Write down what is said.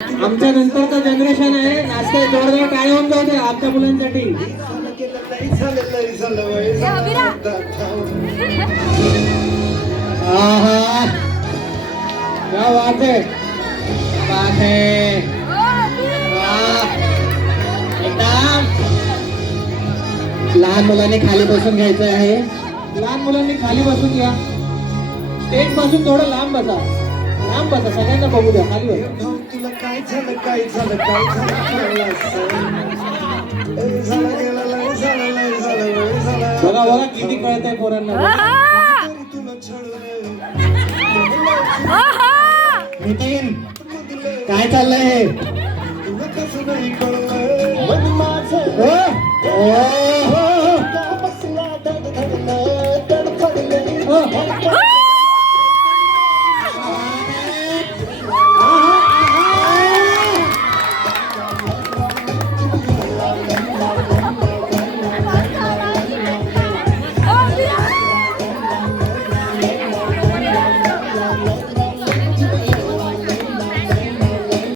आमच्या नंतरचं जनरेशन आहे, नाचते जोरदार टाळी होऊन जाऊ दे आमच्या मुलांसाठी. आहा, क्या बात है, बात है. वाह, एकदम. लहान मुलांनी खाली बसून घ्यायचं आहे. लहान मुलांनी खाली बसून घ्या. स्टेज पासून थोडं लांब बसा, लांब बसा, सगळ्यांना बघू द्या. खाली बसा. तुला काय झालं काय झालं काय बघा बघा किती कळत आहे पोरांना. नितीन काय चाललंय? तुला कसं नाही कळलं ओ